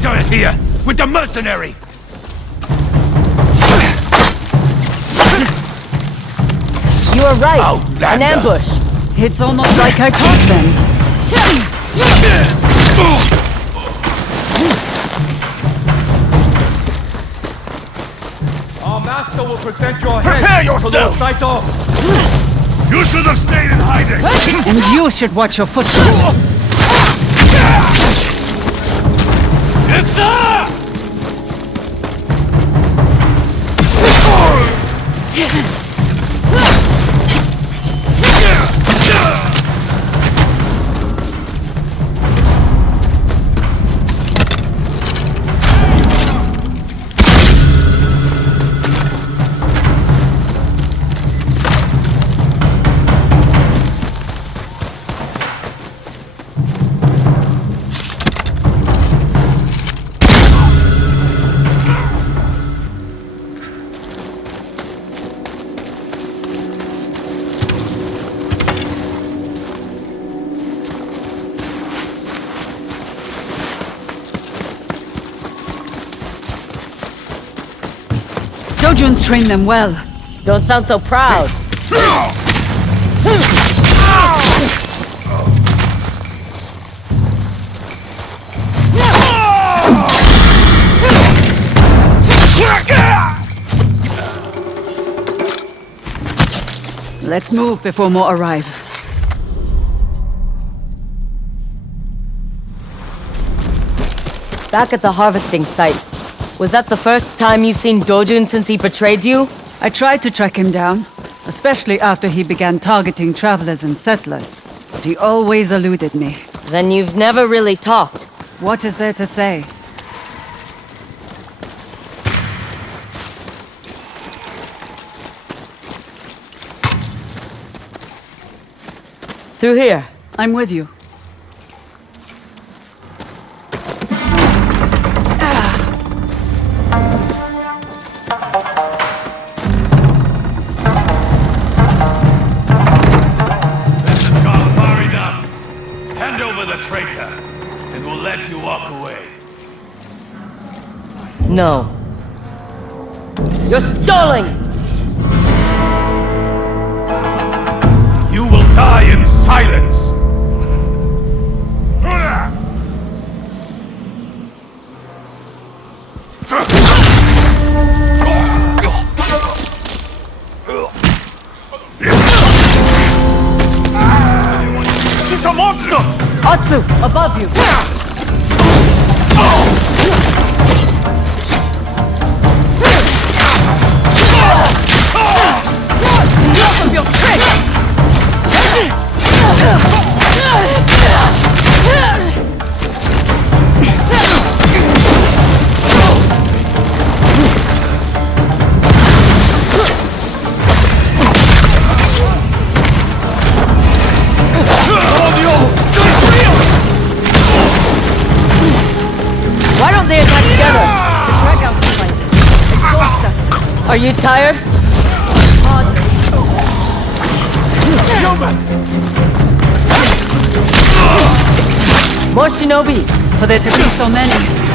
traitor is here! With the mercenary! You are right. Outlander. An ambush. It's almost like I taught them. Our master will present your Prepare head yourself! to Lord Saito. You should have stayed in hiding! And you should watch your footsteps. It's up! Dojuns train them well. Don't sound so proud. Let's move before more arrive. Back at the harvesting site. Was that the first time you've seen Dojun since he betrayed you? I tried to track him down, especially after he began targeting travelers and settlers. But he always eluded me. Then you've never really talked. What is there to say? Through here. I'm with you. Let you walk away. No. You're stalling! You will die in silence! She's a monster! Atsu, above you! Enough of your tricks! Why don't they attack together? To drag out the fight. Exhaust us. Are you tired? More shinobi! For there to be so many,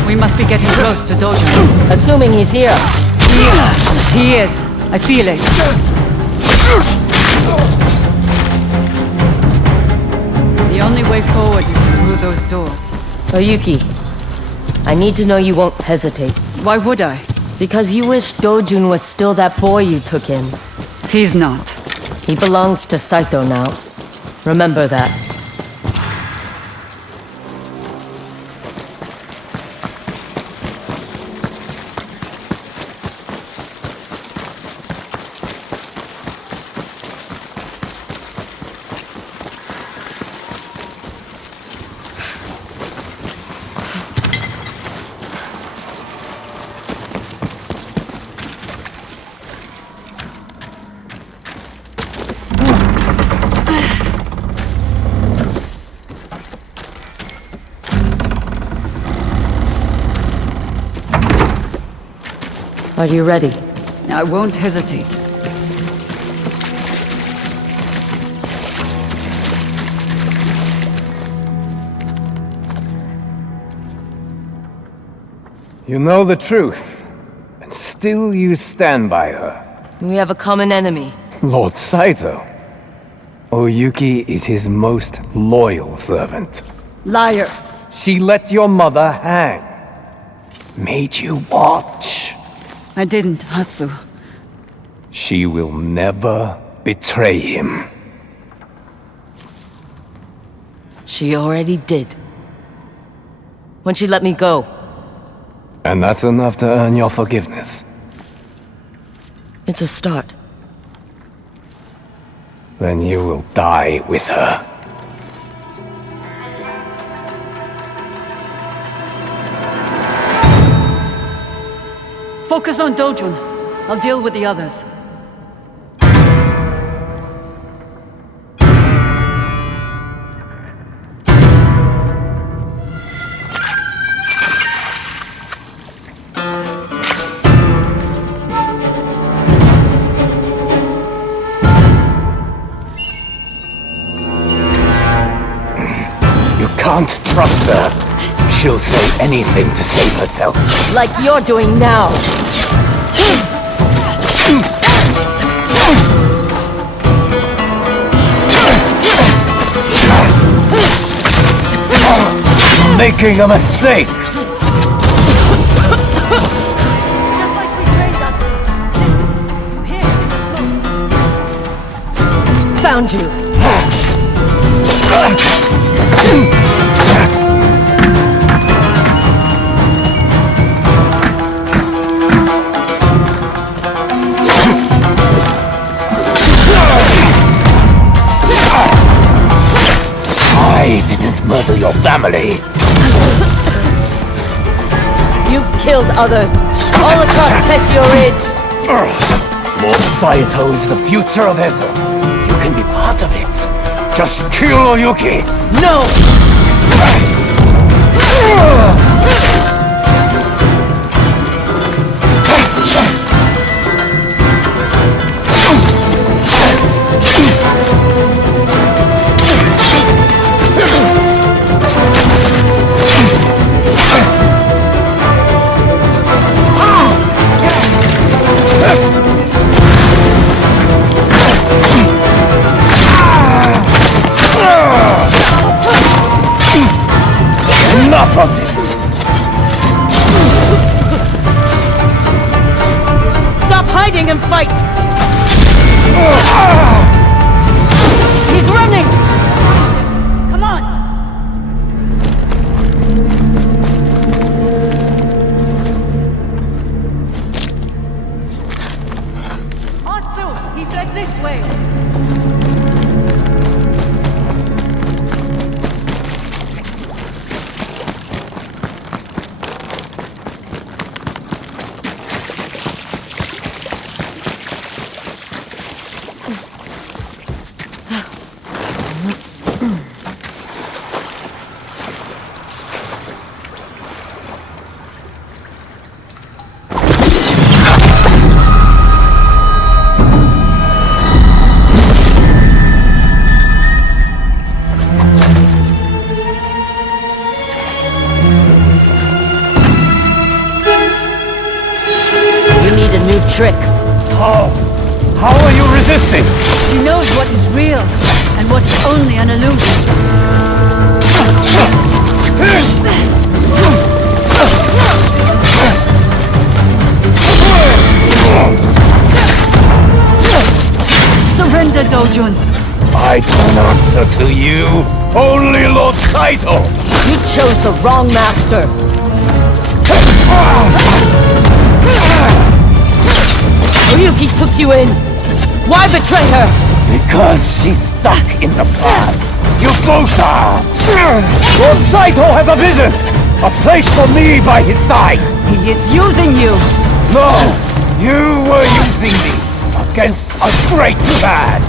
we must be getting close to Dojo. Assuming he's here. He is. I feel it. The only way forward is through those doors. Oyuki, I need to know you won't hesitate. Why would I? Because you wish Dojun was still that boy you took in. He's not. He belongs to Saito now. Remember that. Are you ready? I won't hesitate. You know the truth, and still you stand by her. We have a common enemy. Lord Saito. Oyuki is his most loyal servant. Liar! She let your mother hang. Made you watch. I didn't, Hatsu. She will never betray him. She already did. When she let me go. And that's enough to earn your forgiveness. It's a start. Then you will die with her. Focus on Dojun. I'll deal with the others. You can't trust her. She'll say anything to save herself. Like you're doing now. Making a mistake! Just like we trained up. Listen, you hear it in the smoke. Found you. I didn't murder your family. You've killed others. All across Teshio Ridge. Lord Saito is the future of Ezo. You can be part of it. Just kill Oyuki. No! Enough of this! Stop hiding and fight! He's running! Come on! Hatsu! He fled this way! Trick. How? How are you resisting? She knows what is real, and what is only an illusion. Surrender, Dojun. I don't answer to you. Only Lord Saito. You chose the wrong master. Ryuki took you in. Why betray her? Because she's stuck in the past. You both are. Lord Saito has a vision. A place for me by his side. He is using you. No, you were using me against a great man.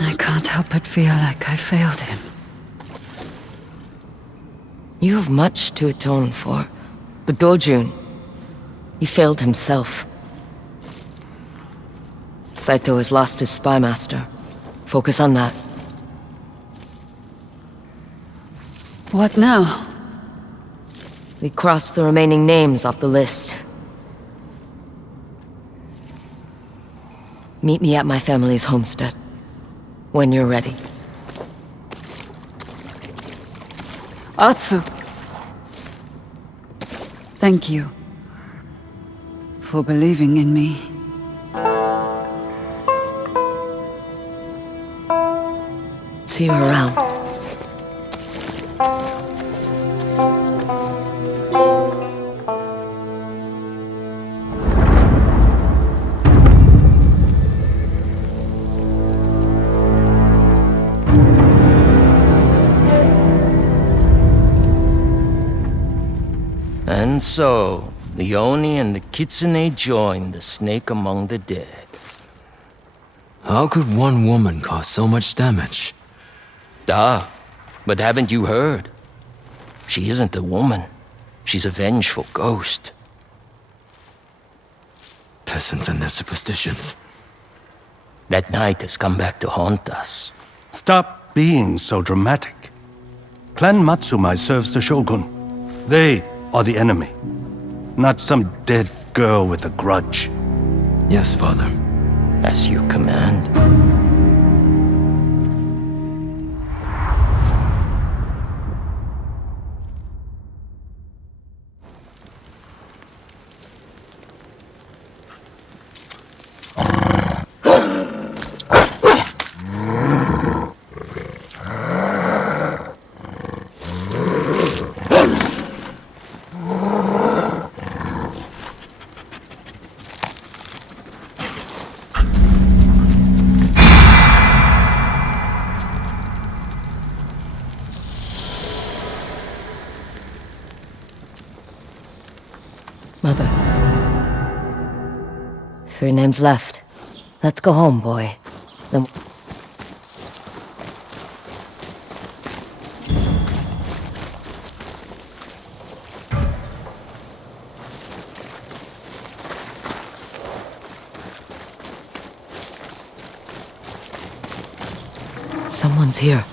I can't help but feel like I failed him. You have much to atone for. But Dojun, he failed himself. Saito has lost his spy master. Focus on that. What now? We crossed the remaining names off the list. Meet me at my family's homestead when you're ready. Atsu. Thank you for believing in me. See you around. And so, the Oni and the Kitsune joined the snake among the dead. How could one woman cause so much damage? Duh, but haven't you heard? She isn't a woman. She's a vengeful ghost. Peasants and their superstitions. That night has come back to haunt us. Stop being so dramatic. Clan Matsumai serves the Shogun. They are the enemy, not some dead girl with a grudge. Yes, father. As you command. Mother. 3 names left. Let's go home, boy. Then... Someone's here.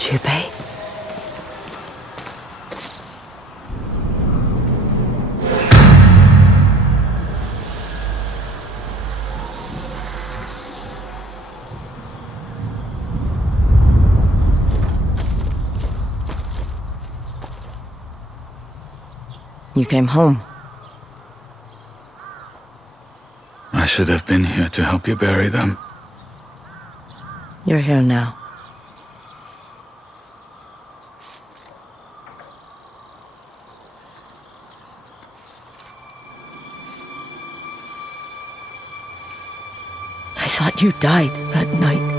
Jubei? You came home. I should have been here to help you bury them. You're here now. I thought you died that night.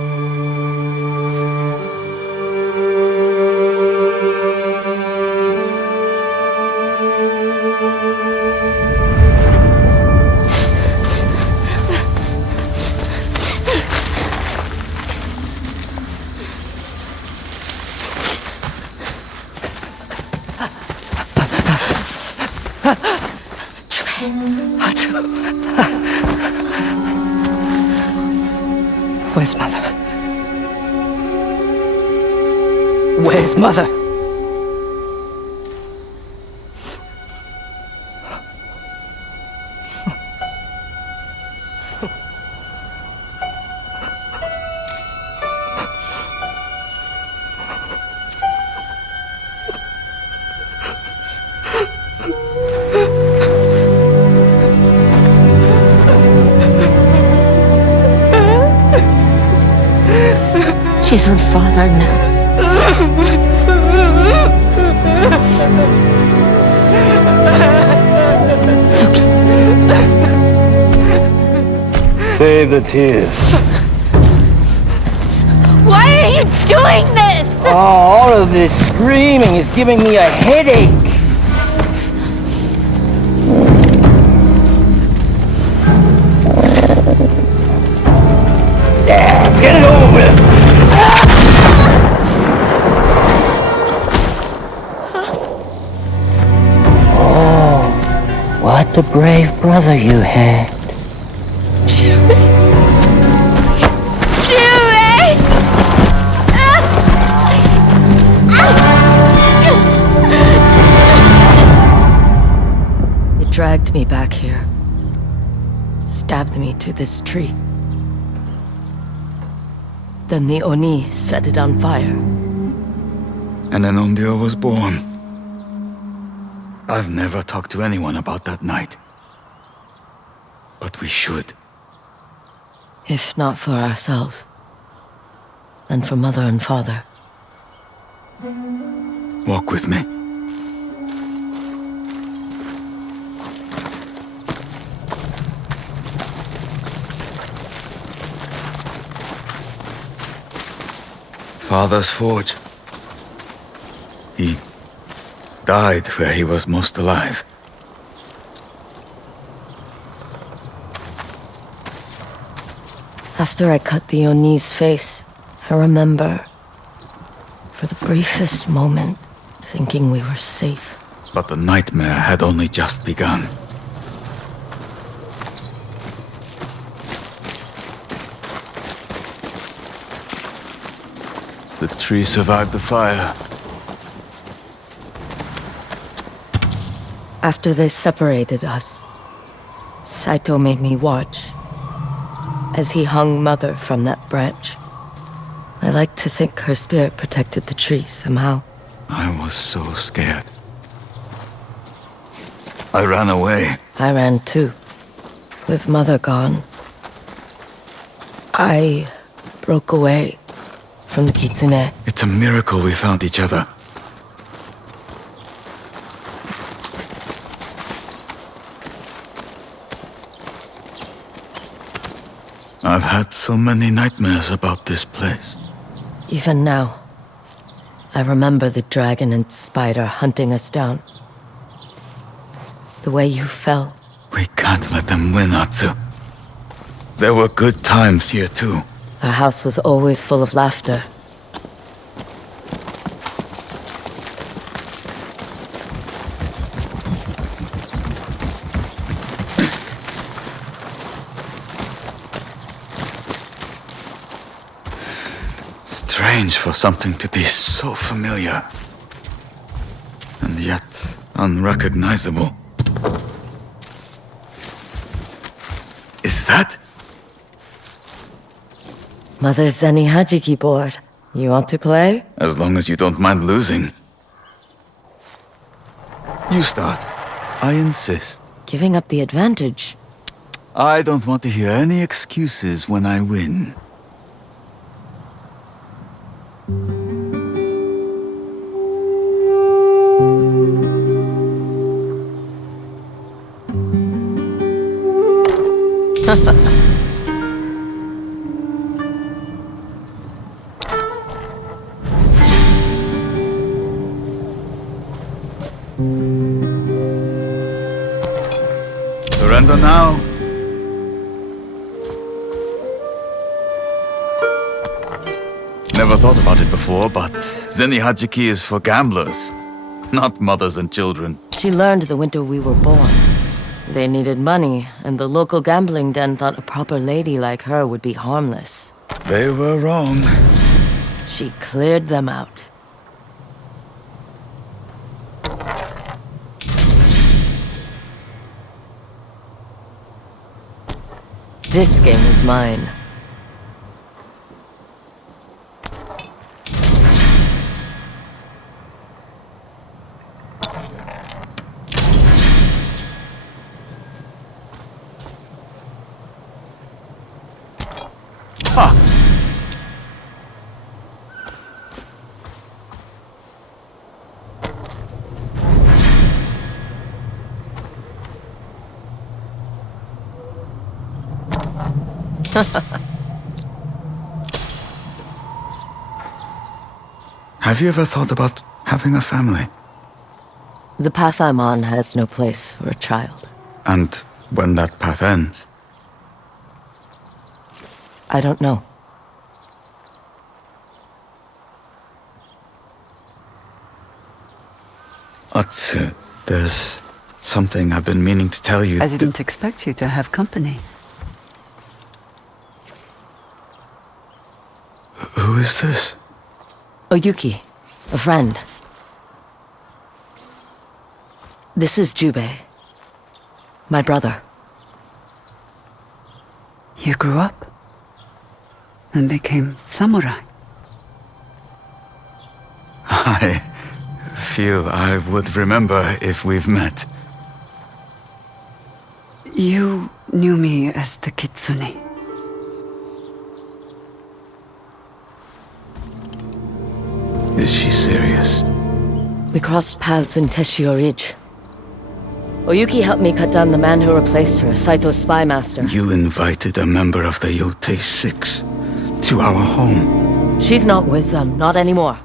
Where's Mother? Where's Mother? She's with Father now. It's okay. Save the tears. Why are you doing this? Oh, all of this screaming is giving me a headache. Yeah, let's get it over with. Oh, what a brave brother you had. dragged me back here. Stabbed me to this tree. Then the Oni set it on fire. And then Ondio was born. I've never talked to anyone about that night. But we should. If not for ourselves, then for Mother and Father. Walk with me. Father's forge. He died where he was most alive. After I cut the Oni's face, I remember, for the briefest moment, thinking we were safe. But the nightmare had only just begun. The tree survived the fire. After they separated us, Saito made me watch as he hung Mother from that branch. I like to think her spirit protected the tree somehow. I was so scared. I ran away. I ran too. With Mother gone, I broke away from the kitsune. It's a miracle we found each other. I've had so many nightmares about this place. Even now, I remember the dragon and spider hunting us down. The way you fell. We can't let them win, Atsu. There were good times here too. Our house was always full of laughter. Strange for something to be so familiar. And yet unrecognizable. Is that? Mother's Zenihaji keyboard. You want to play? As long as you don't mind losing. You start. I insist. Giving up the advantage. I don't want to hear any excuses when I win. Surrender now. Never thought about it before, but Zenihachiki is for gamblers, not mothers and children. She learned the winter we were born. They needed money, and the local gambling den thought a proper lady like her would be harmless. They were wrong. She cleared them out. This game is mine. Have you ever thought about having a family? The path I'm on has no place for a child. And when that path ends? I don't know. Atsu, there's something I've been meaning to tell you. I didn't expect you to have company. Who is this? Oyuki, a friend. This is Jubei. My brother. You grew up and became samurai. I feel I would remember if we've met. You knew me as the Kitsune. Is she serious? We crossed paths in Teshio Ridge. Oyuki helped me cut down the man who replaced her, Saito's spy master. You invited a member of the Yotei 6 to our home. She's not with them, not anymore.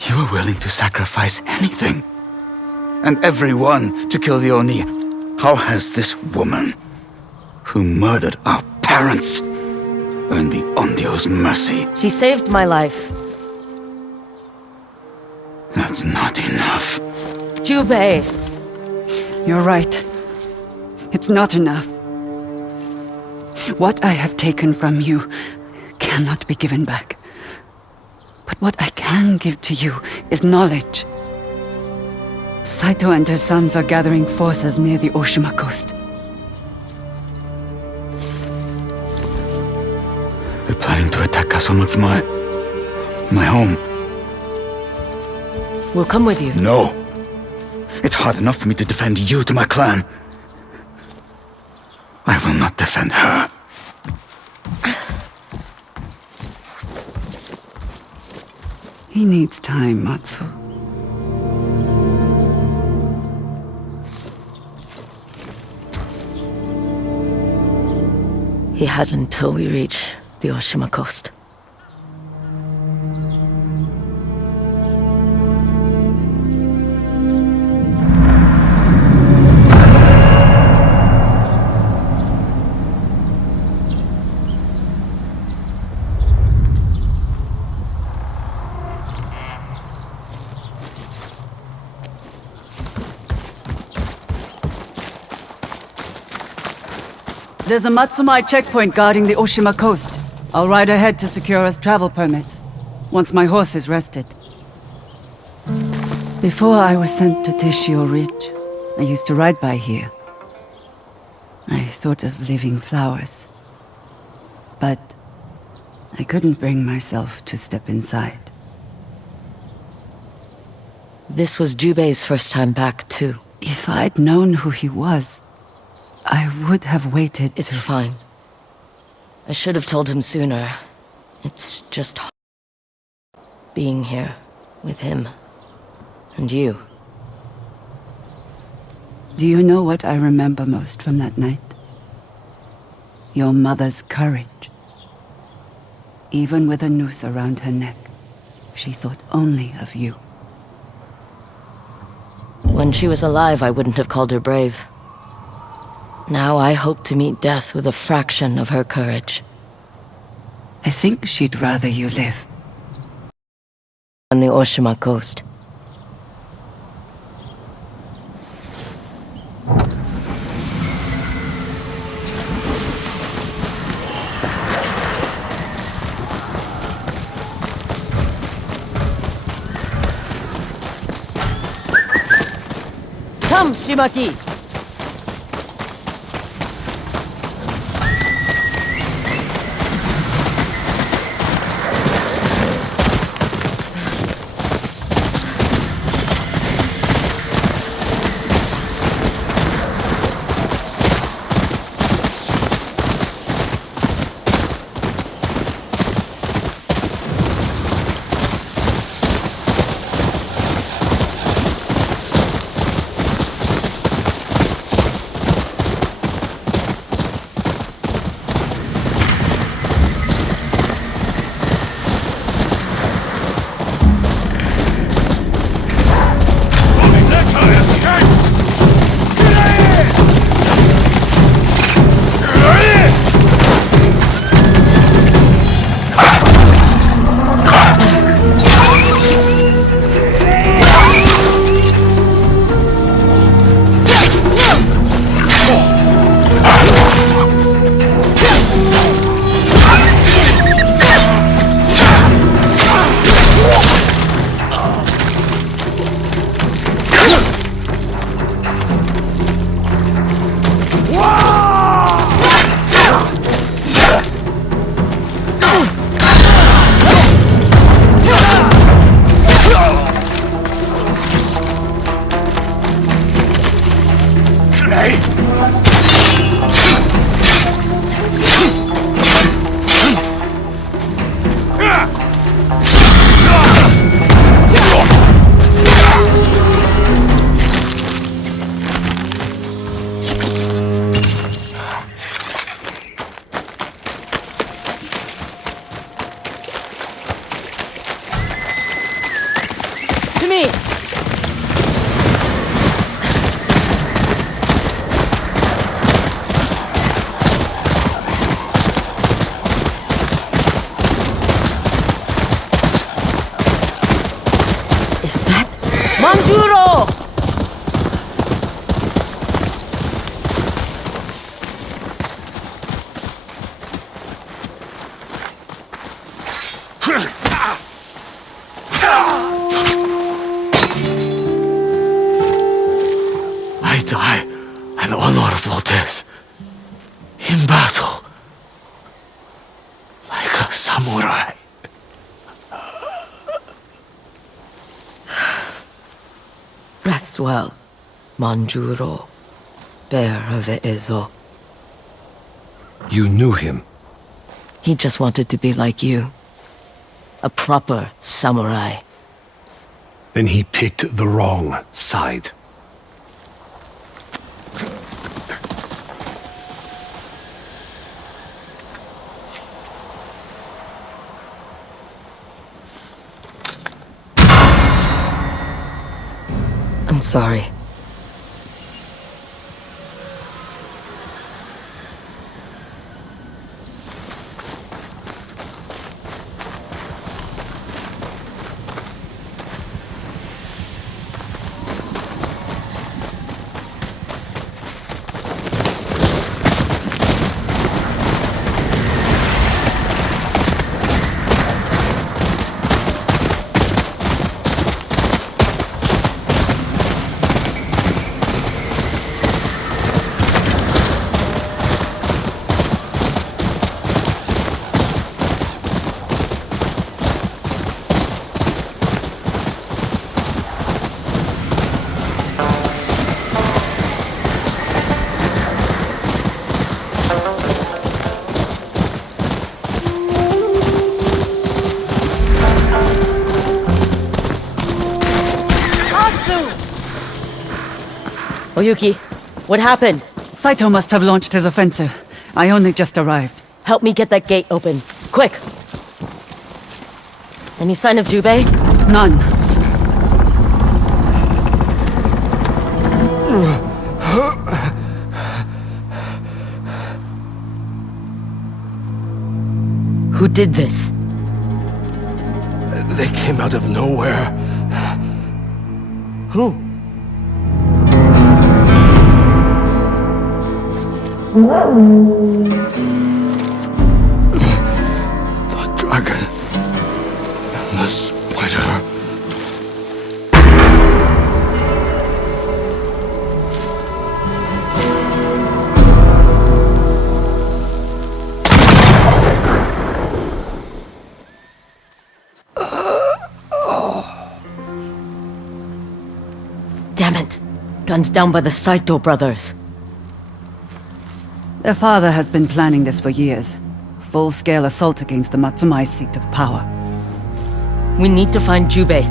You were willing to sacrifice anything. And everyone to kill the Oni. How has this woman, who murdered our parents, earned the Ondio's mercy? She saved my life. That's not enough. Jubei! You're right. It's not enough. What I have taken from you cannot be given back. But what I can give to you is knowledge. Saito and his sons are gathering forces near the Oshima coast. They're planning to attack Kasamat's my home. We'll come with you. No. It's hard enough for me to defend you to my clan. I will not defend her. He needs time, Matsu. He has until we reach the Oshima coast. There's a Matsumai checkpoint guarding the Oshima coast. I'll ride ahead to secure us travel permits, once my horse is rested. Before I was sent to Teshio Ridge, I used to ride by here. I thought of leaving flowers. But I couldn't bring myself to step inside. This was Jubei's first time back, too. If I'd known who he was, I would have waited. It's fine. I should have told him sooner. It's just hard being here with him and you. Do you know what I remember most from that night? Your mother's courage. Even with a noose around her neck, she thought only of you. When she was alive, I wouldn't have called her brave. Now I hope to meet death with a fraction of her courage. I think she'd rather you live. On the Oshima coast. Come, Shimaki! me! Is that Manjuro? I die an honorable death. In battle. Like a samurai. Rest well, Manjuro, bear of Ezo. You knew him. He just wanted to be like you. A proper samurai. Then he picked the wrong side. I'm sorry. Oyuki, what happened? Saito must have launched his offensive. I only just arrived. Help me get that gate open. Quick! Any sign of Jubei? None. Who did this? They came out of nowhere. Who? The dragon. And the spider. Damn it! Guns down by the Saito brothers. Their father has been planning this for years. Full-scale assault against the Matsumai seat of power. We need to find Jubei.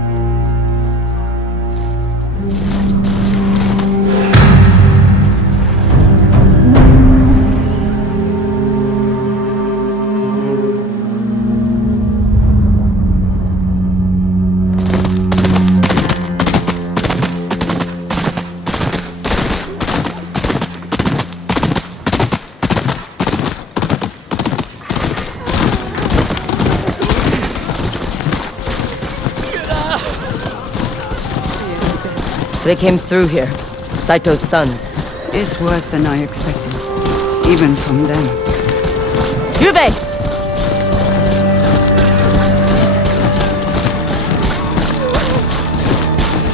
They came through here. Saito's sons. It's worse than I expected. Even from them. Jubei!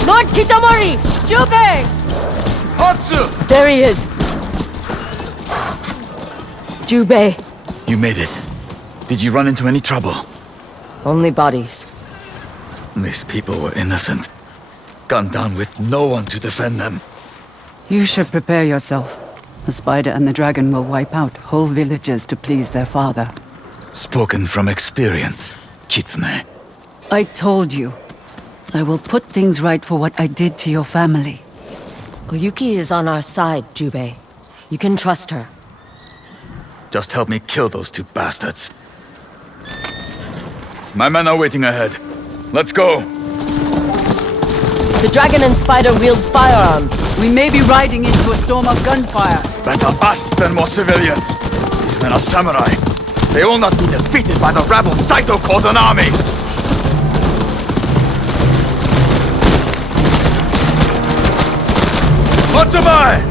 Lord Kitamori! Jubei! Hatsu! There he is. Jubei. You made it. Did you run into any trouble? Only bodies. These people were innocent. Gunned down with no one to defend them. You should prepare yourself. The spider and the dragon will wipe out whole villages to please their father. Spoken from experience, Kitsune. I told you. I will put things right for what I did to your family. Oyuki is on our side, Jubei. You can trust her. Just help me kill those two bastards. My men are waiting ahead. Let's go! The dragon and spider wield firearms. We may be riding into a storm of gunfire. Better us than more civilians. These men are samurai. They will not be defeated by the rabble Saito calls an army. Matsumai!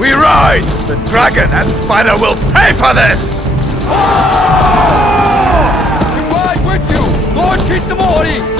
We ride! The dragon and spider will pay for this! We ride with you! Lord Kitamori!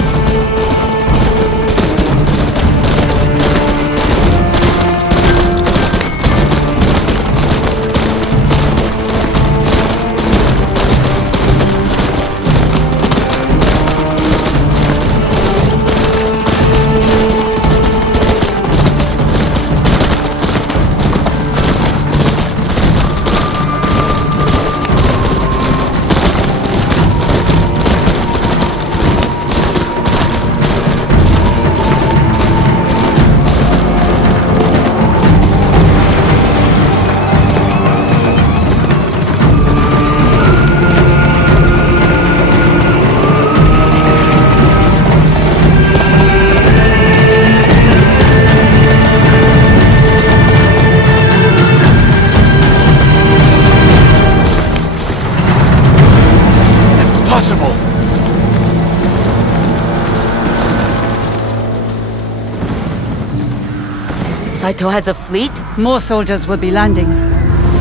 Saito has a fleet? More soldiers will be landing.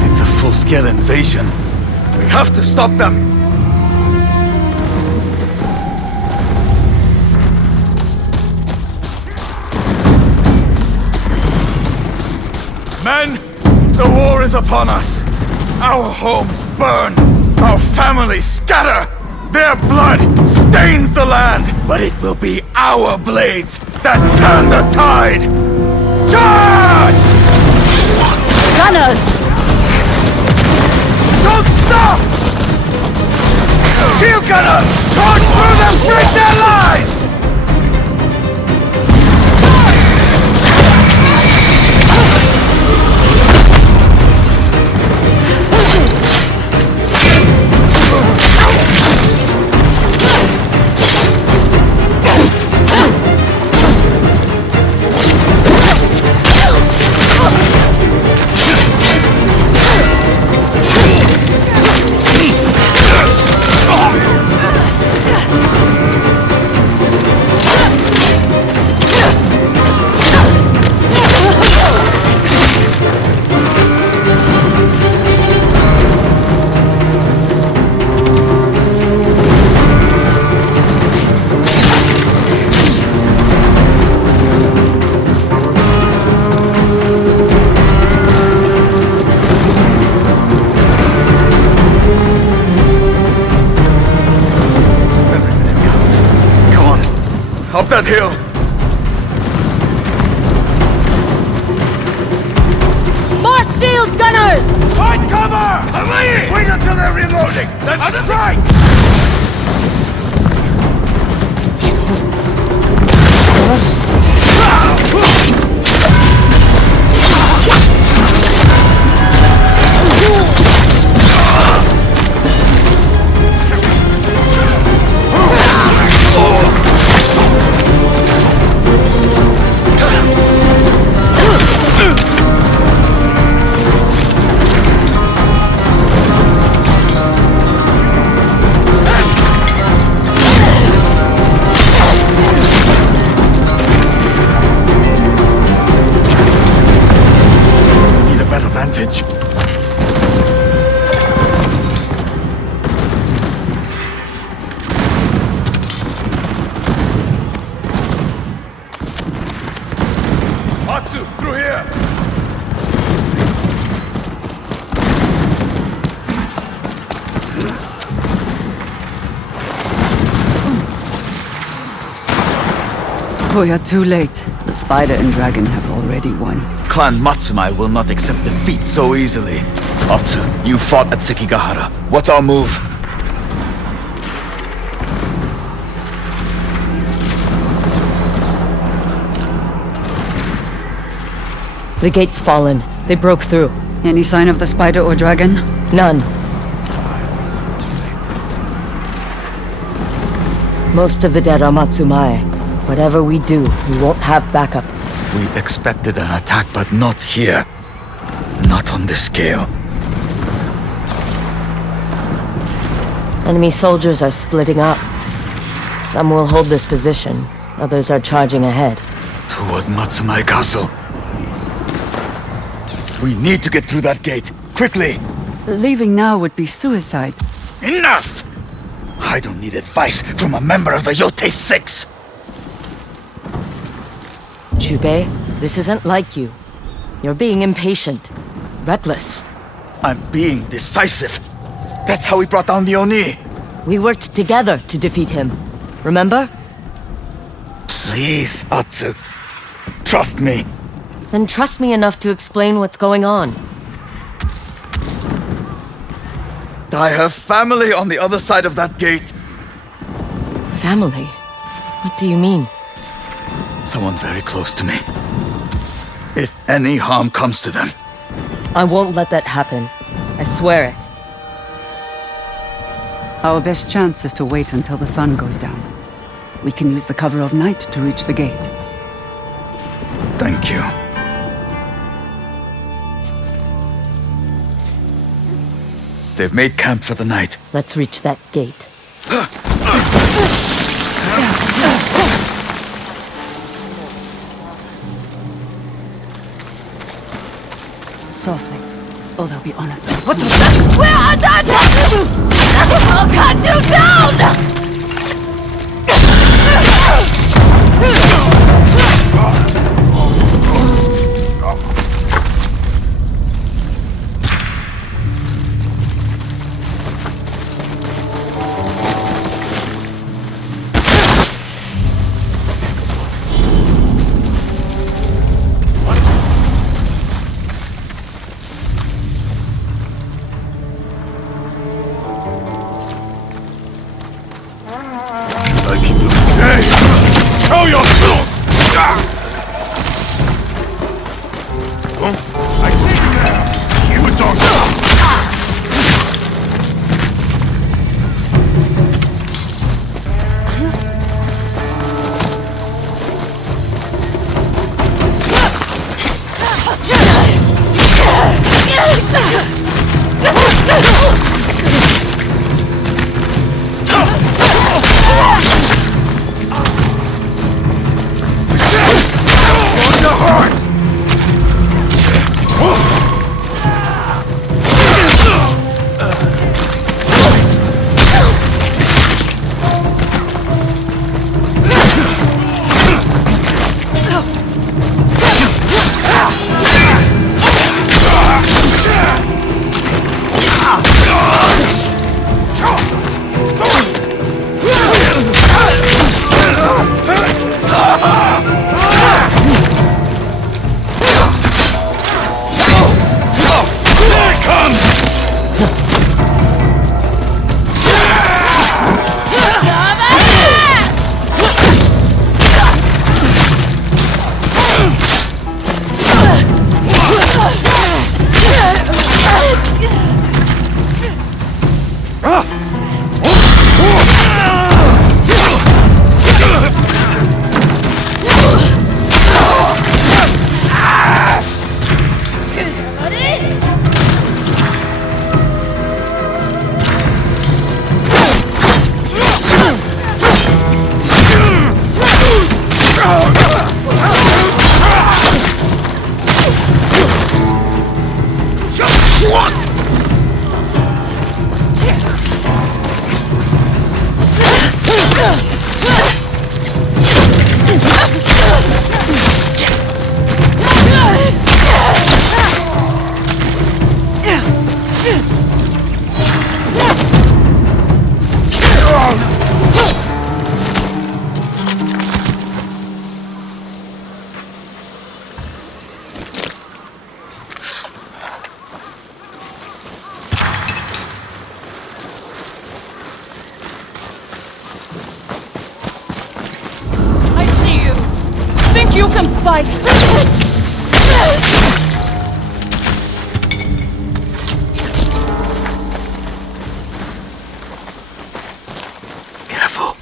It's a full-scale invasion. We have to stop them! Men, the war is upon us. Our homes burn. Our families scatter. Their blood stains the land. But it will be our blades that turn the tide. Charge! Gunners! Don't stop! Shield gunners! Charge through them! Break their lines! Up that hill! More shields, gunners! Find cover! Away! Wait until they're reloading! Then strike! Matsu, through here! We are too late. The spider and dragon have already won. Clan Matsumai will not accept defeat so easily. Atsu, you fought at Sekigahara. What's our move? The gate's fallen. They broke through. Any sign of the spider or dragon? None. Most of the dead are Matsumai. Whatever we do, we won't have backup. We expected an attack, but not here. Not on this scale. Enemy soldiers are splitting up. Some will hold this position, others are charging ahead. Toward Matsumai Castle. We need to get through that gate, quickly! Leaving now would be suicide. Enough! I don't need advice from a member of the Yotei 6! Jubei, this isn't like you. You're being impatient, reckless. I'm being decisive. That's how we brought down the Oni. We worked together to defeat him. Remember? Please, Atsu. Trust me. Then trust me enough to explain what's going on. I have family on the other side of that gate. Family? What do you mean? Someone very close to me. If any harm comes to them. I won't let that happen. I swear it. Our best chance is to wait until the sun goes down. We can use the cover of night to reach the gate. Thank you. They've made camp for the night. Let's reach that gate. Softly. Oh, they'll be on us. What the? We're undone! I'll cut you down! Show yourself! I see you now! You don't You can fight! Careful.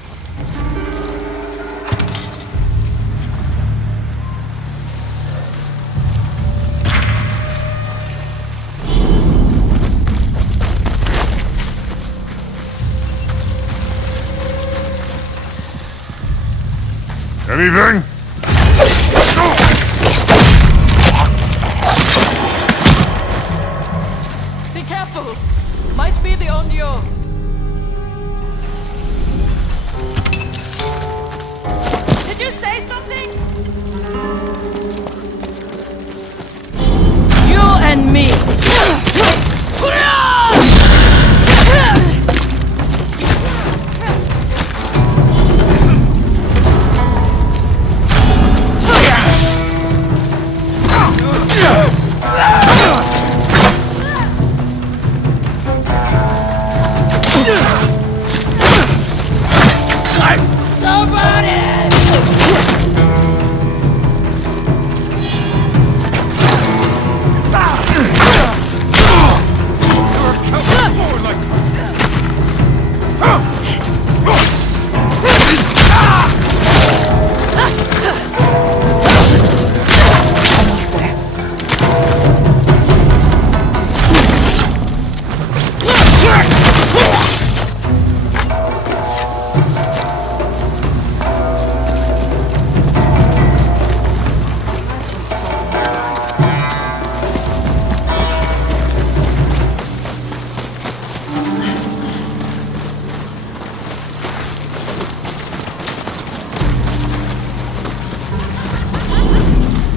Anything? Be careful! Might be the Onyo. Did you say something? You and me!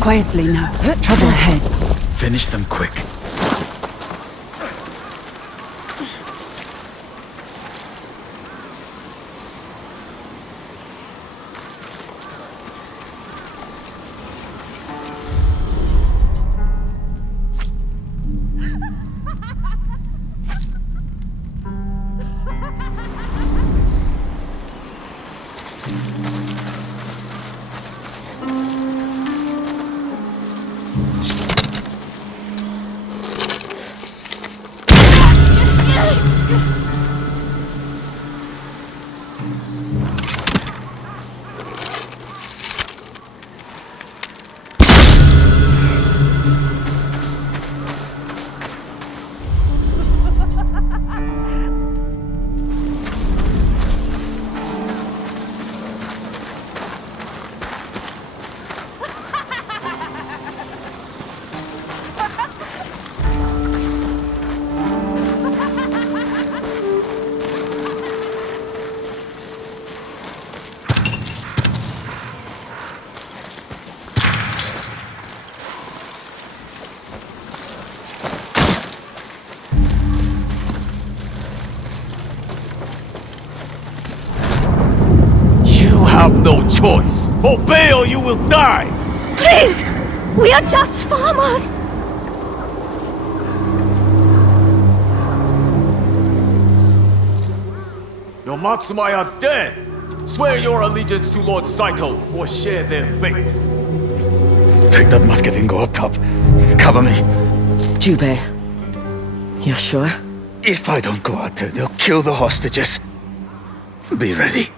Quietly now. Trouble ahead. Finish them quick. Have no choice. Obey or you will die. Please! We are just farmers! Your Matsumai are dead. Swear your allegiance to Lord Saito or share their fate. Take that musket and go up top. Cover me. Jubei, you're sure? If I don't go out there, they'll kill the hostages. Be ready.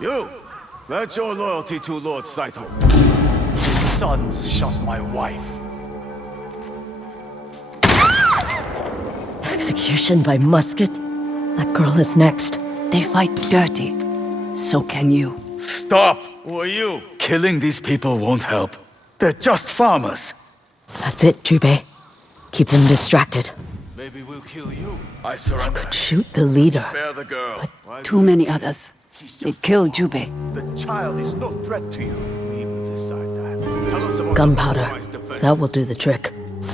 You! That's your loyalty to Lord Saito. His sons shot my wife. Execution by musket? That girl is next. They fight dirty. So can you. Stop! Or you? Killing these people won't help. They're just farmers. That's it, Jubei. Keep them distracted. Maybe we'll kill you. I surrender. Shoot the leader. Spare the girl. Too many others. They killed Jubei. The child is no threat to you. We will decide that. Tell us about Gunpowder. Matsumai's defense. That will do the trick.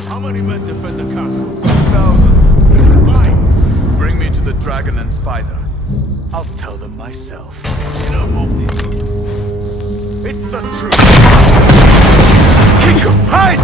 How many men defend the castle? 1,000. Fine. Bring me to the dragon and spider. I'll tell them myself. Enough of this. It's the truth. Kiku, hide!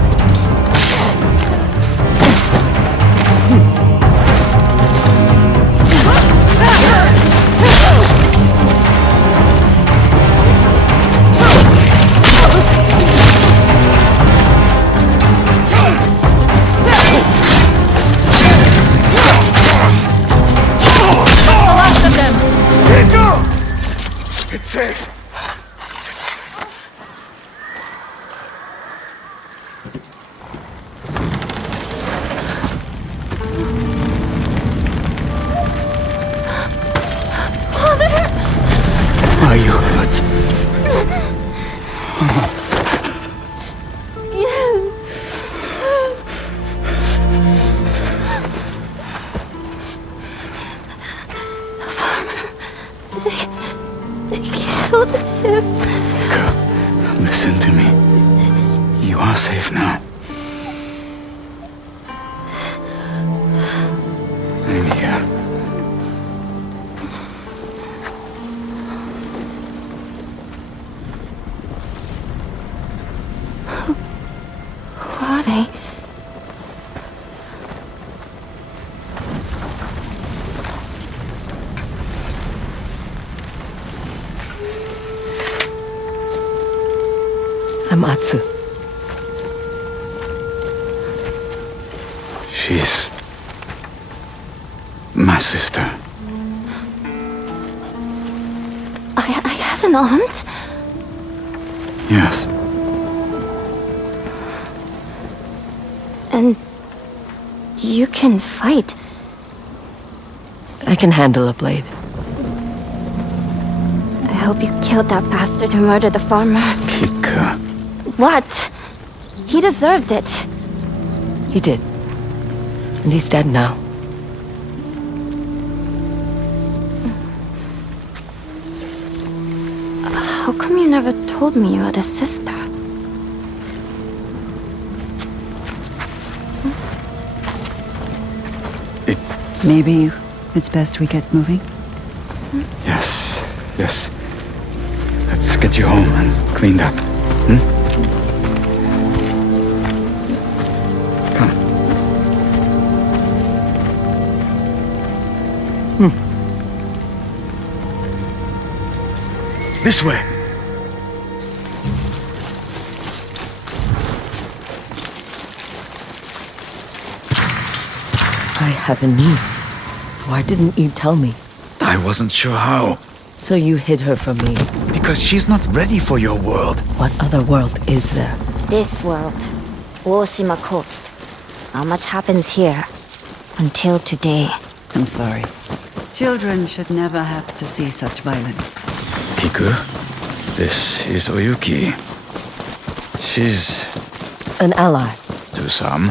Are you hurt? They killed him. Girl, listen to me. You are safe now. I'm here. Who are they? I'm Atsu. She's my sister. I have an aunt? Yes. And you can fight. I can handle a blade. I hope you killed that bastard who murdered the farmer. Kika. What? He deserved it. He did. And he's dead now. How come you never told me you had a sister? Maybe it's best we get moving? Yes, yes. Let's get you home and cleaned up. Come. This way. I have a niece. Why didn't you tell me? I wasn't sure how. So you hid her from me. Because she's not ready for your world. What other world is there? This world. Oshima Coast. Not much happens here. Until today. I'm sorry. Children should never have to see such violence. Kiku, this is Oyuki. She's... An ally. to some.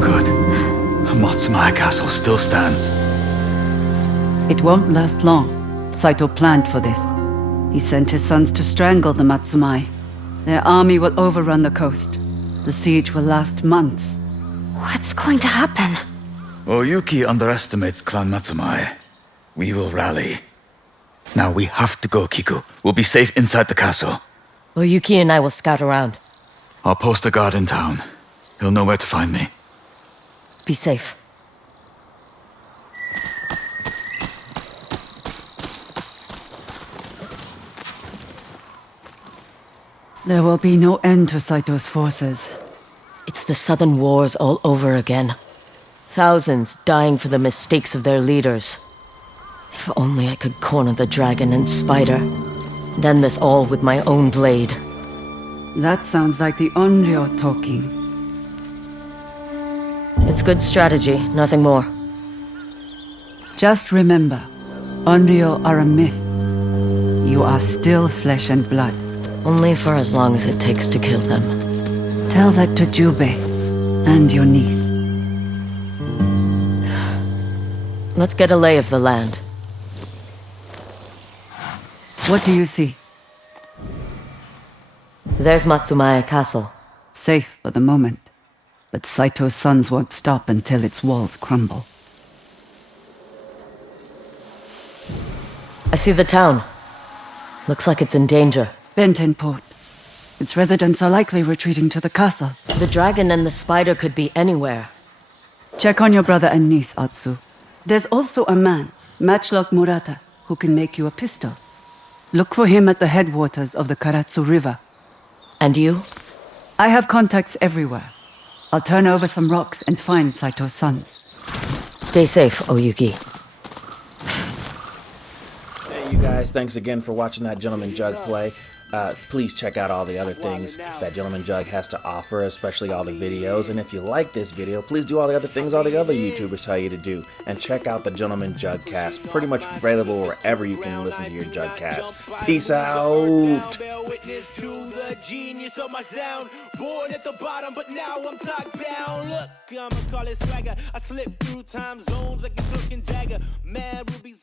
Good. Matsumaya Castle still stands. It won't last long. Saito planned for this. He sent his sons to strangle the Matsumai. Their army will overrun the coast. The siege will last months. What's going to happen? Oyuki underestimates Clan Matsumai. We will rally. Now we have to go, Kiku. We'll be safe inside the castle. Well, Yuki and I will scout around. I'll post a guard in town. He'll know where to find me. Be safe. There will be no end to Saito's forces. It's the Southern Wars all over again. Thousands dying for the mistakes of their leaders. If only I could corner the dragon and spider. And end this all with my own blade. That sounds like the Onryo talking. It's good strategy, nothing more. Just remember, Onryo are a myth. You are still flesh and blood. Only for as long as it takes to kill them. Tell that to Jubei and your niece. Let's get a lay of the land. What do you see? There's Matsumaya Castle. Safe for the moment. But Saito's sons won't stop until its walls crumble. I see the town. Looks like it's in danger. Benten Port. Its residents are likely retreating to the castle. The dragon and the spider could be anywhere. Check on your brother and niece, Atsu. There's also a man, Matchlock Murata, who can make you a pistol. Look for him at the headwaters of the Karatsu River. And you? I have contacts everywhere. I'll turn over some rocks and find Saito's sons. Stay safe, Oyuki. Hey, you guys, thanks again for watching that Gentleman Jug play. Please check out all the other things that Gentleman Jug has to offer, especially all the videos. And if you like this video, please do all the other things all the other YouTubers tell you to do. And check out the Gentleman Jug cast, pretty much available wherever you can listen to your Jug cast. Peace out! Genius of my sound, born at the bottom, but now I'm knocked down. Look, I'ma call it swagger. I slip through time zones like a cloak and dagger. Mad rubies.